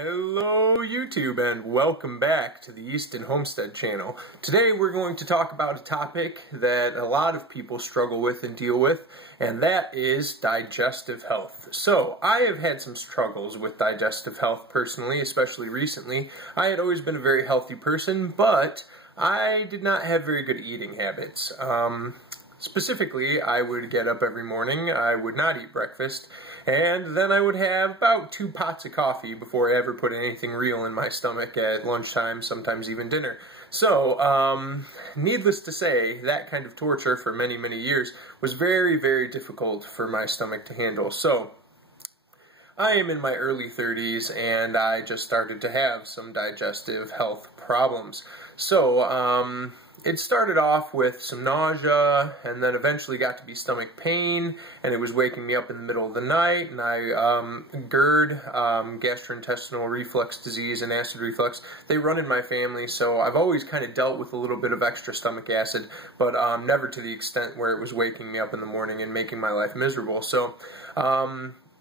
Hello YouTube and welcome back to the Easton Homestead channel. Today we're going to talk about a topic that a lot of people struggle with and deal with, and that is digestive health. So I have had some struggles with digestive health personally, especially recently. I had always been a very healthy person, but I did not have very good eating habits. Specifically, I would get up every morning, I would not eat breakfast, and then I would have about 2 pots of coffee before I ever put anything real in my stomach at lunchtime, sometimes even dinner. So, needless to say, that kind of torture for many, many years was very, very difficult for my stomach to handle. So, I am in my early 30s and I just started to have some digestive health problems. So, it started off with some nausea, and then eventually got to be stomach pain, and it was waking me up in the middle of the night, and GERD, gastrointestinal reflux disease and acid reflux, they run in my family, so I've always kind of dealt with a little bit of extra stomach acid, but never to the extent where it was waking me up in the morning and making my life miserable. So,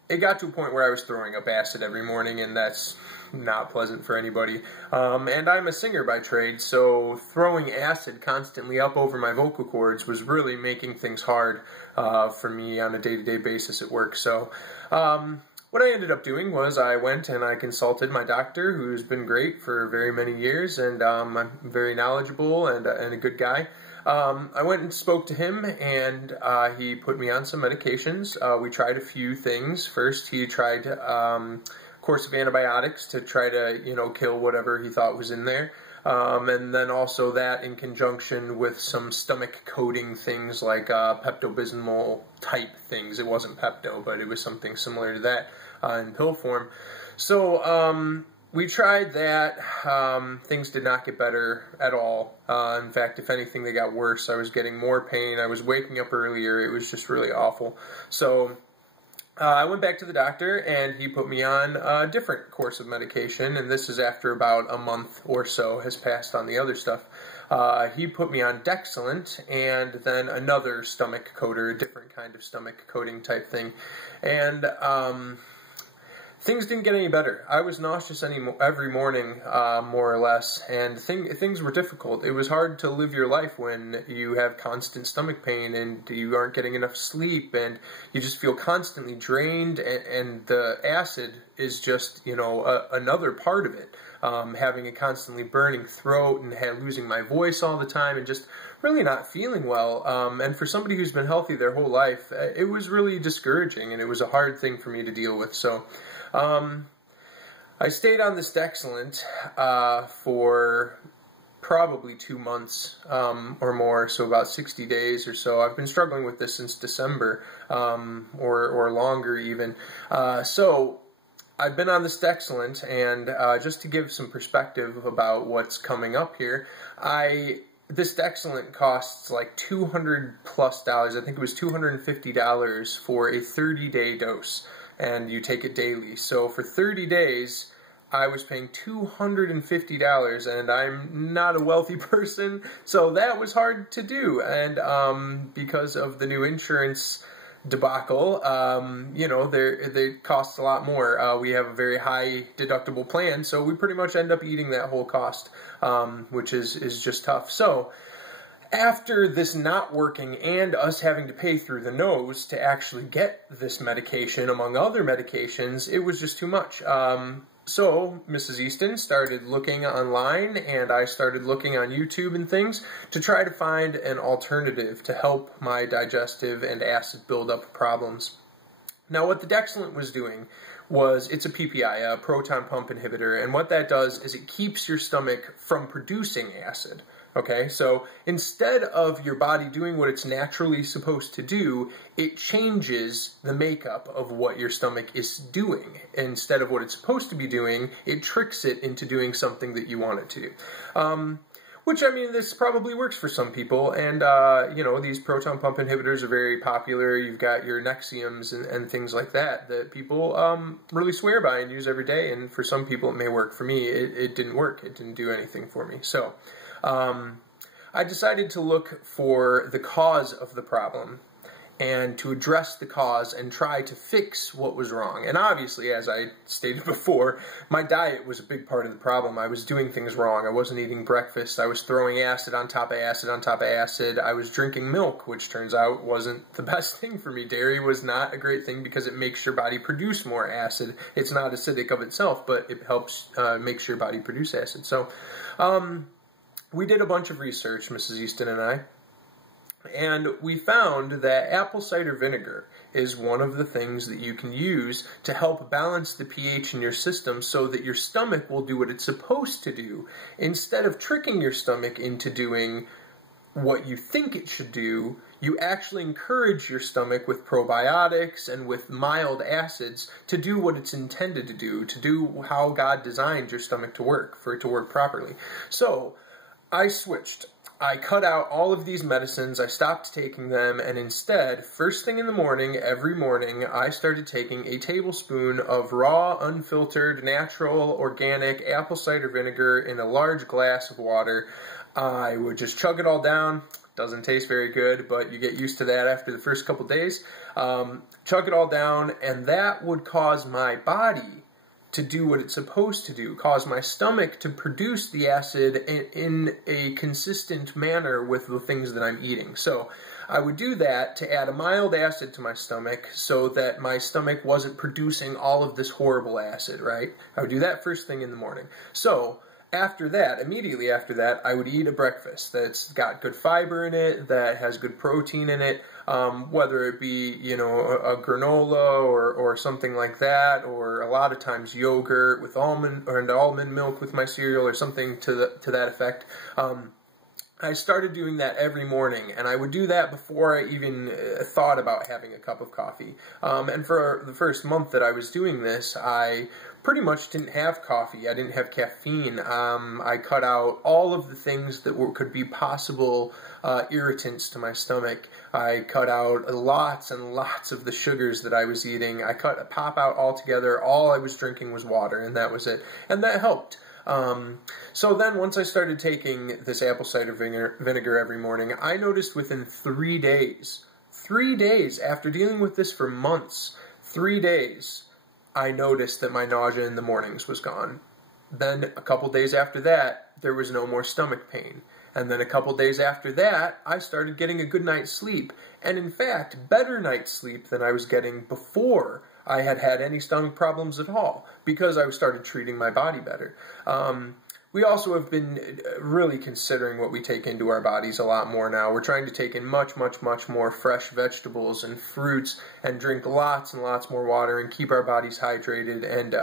it got to a point where I was throwing up acid every morning, and that's not pleasant for anybody. And I'm a singer by trade, so throwing acid constantly up over my vocal cords was really making things hard for me on a day-to-day basis at work. So what I ended up doing was I went and I consulted my doctor, who's been great for very many years, and I'm very knowledgeable and a good guy. I went and spoke to him, and he put me on some medications. We tried a few things. First, he tried a course of antibiotics to try to, kill whatever he thought was in there. And then also that in conjunction with some stomach coating things like Pepto-Bismol type things. It wasn't Pepto, but it was something similar to that in pill form. So, we tried that. Things did not get better at all. In fact, if anything, they got worse. I was getting more pain. I was waking up earlier. It was just really awful. So I went back to the doctor, and he put me on a different course of medication, and this is after about a month or so has passed on the other stuff. He put me on Dexilent, and then another stomach coater, a different kind of stomach coating type thing. And things didn't get any better. I was nauseous every morning, more or less, and things were difficult. It was hard to live your life when you have constant stomach pain and you aren't getting enough sleep and you just feel constantly drained, and the acid is just, another part of it. Having a constantly burning throat and losing my voice all the time and just really not feeling well. And for somebody who's been healthy their whole life, it was really discouraging, and it was a hard thing for me to deal with. So I stayed on this Dexilent for probably 2 months or more, so about 60 days or so. I've been struggling with this since December or longer even. So I've been on this Dexilent, and just to give some perspective about what's coming up here, this Dexilent costs like $200 plus. I think it was $250 for a 30-day dose, and you take it daily. So for 30 days, I was paying $250, and I'm not a wealthy person, so that was hard to do. And because of the new insurance debacle, they cost a lot more. We have a very high deductible plan, so we pretty much end up eating that whole cost, which is just tough. So after this not working and us having to pay through the nose to actually get this medication, among other medications, it was just too much. So Mrs. Easton started looking online, and I started looking on YouTube and things to try to find an alternative to help my digestive and acid buildup problems. Now, what the Dexilent was doing was, it's a PPI, a proton pump inhibitor, and what that does is it keeps your stomach from producing acid. Okay, so instead of your body doing what it's naturally supposed to do, it changes the makeup of what your stomach is doing. Instead of what it's supposed to be doing, it tricks it into doing something that you want it to do. Which, I mean, this probably works for some people, and, these proton pump inhibitors are very popular. You've got your Nexiums and things like that people really swear by and use every day, and for some people it may work. For me, it didn't work. It didn't do anything for me. So, I decided to look for the cause of the problem, and to address the cause and try to fix what was wrong. And obviously, as I stated before, my diet was a big part of the problem. I was doing things wrong. I wasn't eating breakfast. I was throwing acid on top of acid on top of acid. I was drinking milk, which turns out wasn't the best thing for me. Dairy was not a great thing because it makes your body produce more acid. It's not acidic of itself, but it helps makes your body produce acid. So we did a bunch of research, Mrs. Easton and I, and we found that apple cider vinegar is one of the things that you can use to help balance the pH in your system so that your stomach will do what it's supposed to do. Instead of tricking your stomach into doing what you think it should do, you actually encourage your stomach with probiotics and with mild acids to do what it's intended to do how God designed your stomach to work, for it to work properly. So I switched. I cut out all of these medicines, I stopped taking them, and instead, first thing in the morning, every morning, I started taking a tablespoon of raw, unfiltered, natural, organic apple cider vinegar in a large glass of water. I would just chug it all down. Doesn't taste very good, but you get used to that after the first couple days. Chug it all down, and that would cause my body to do what it's supposed to do, cause my stomach to produce the acid in a consistent manner with the things that I'm eating. So I would do that to add a mild acid to my stomach so that my stomach wasn't producing all of this horrible acid, right? I would do that first thing in the morning. So after that, immediately after that, I would eat a breakfast that's got good fiber in it, that has good protein in it, whether it be, you know, a granola or something like that, or a lot of times yogurt with almond milk with my cereal or something to that effect. I started doing that every morning, and I would do that before I even thought about having a cup of coffee. And for the first month that I was doing this, I pretty much didn't have coffee. I didn't have caffeine. I cut out all of the things that could be possible irritants to my stomach. I cut out lots and lots of the sugars that I was eating. I cut a pop out altogether. All I was drinking was water, and that was it. And that helped. So then once I started taking this apple cider vinegar every morning, I noticed within 3 days after dealing with this for months, 3 days, I noticed that my nausea in the mornings was gone. Then a couple days after that, there was no more stomach pain. And then a couple days after that, I started getting a good night's sleep. And in fact, better night's sleep than I was getting before I had had any stomach problems at all, because I started treating my body better. We also have been really considering what we take into our bodies a lot more now. We're trying to take in much more fresh vegetables and fruits and drink lots and lots more water and keep our bodies hydrated and,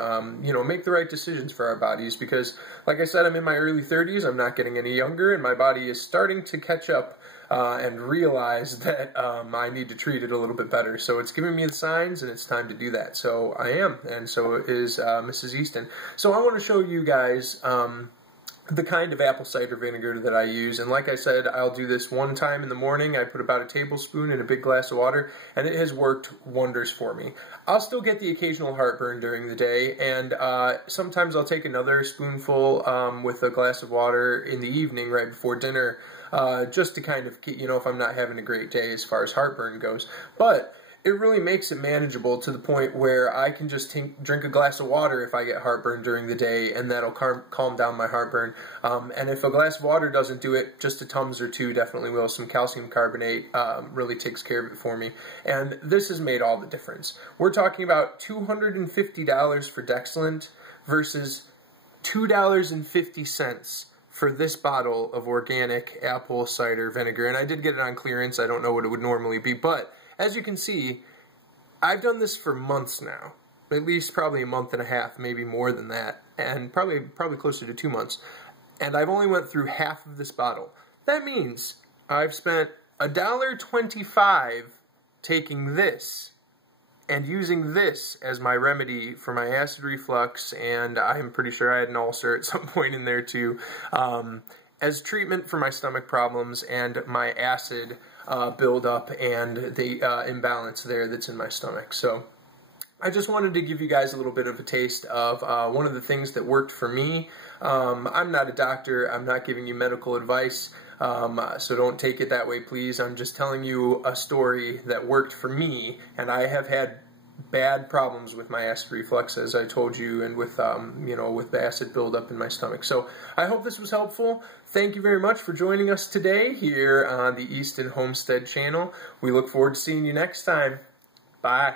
you know, make the right decisions for our bodies because, like I said, I'm in my early 30s. I'm not getting any younger, and my body is starting to catch up and realize that I need to treat it a little bit better. So it's giving me the signs, and it's time to do that. So I am, and so is Mrs. Easton. So I want to show you guys the kind of apple cider vinegar that I use. And like I said, I'll do this one time in the morning. I put about a tablespoon in a big glass of water, and it has worked wonders for me. I'll still get the occasional heartburn during the day, and sometimes I'll take another spoonful with a glass of water in the evening right before dinner, just to kind of, you know, if I'm not having a great day as far as heartburn goes. But it really makes it manageable to the point where I can just drink a glass of water if I get heartburn during the day, and that'll calm down my heartburn. And if a glass of water doesn't do it, just a Tums or two definitely will. Some calcium carbonate really takes care of it for me. And this has made all the difference. We're talking about $250 for Dexlant versus $2.50 for this bottle of organic apple cider vinegar. And I did get it on clearance. I don't know what it would normally be, but as you can see, I've done this for months now, at least probably a month and a half, maybe more than that, and probably closer to 2 months, and I've only went through half of this bottle. That means I've spent $1.25 taking this and using this as my remedy for my acid reflux, and I'm pretty sure I had an ulcer at some point in there too, as treatment for my stomach problems and my acid build up and the imbalance there that's in my stomach. So I just wanted to give you guys a little bit of a taste of one of the things that worked for me. I'm not a doctor. I'm not giving you medical advice. So don't take it that way, please. I'm just telling you a story that worked for me, and I have had bad problems with my acid reflux, as I told you, and with with the acid buildup in my stomach. So I hope this was helpful. Thank you very much for joining us today here on the Easton Homestead channel. We look forward to seeing you next time. Bye.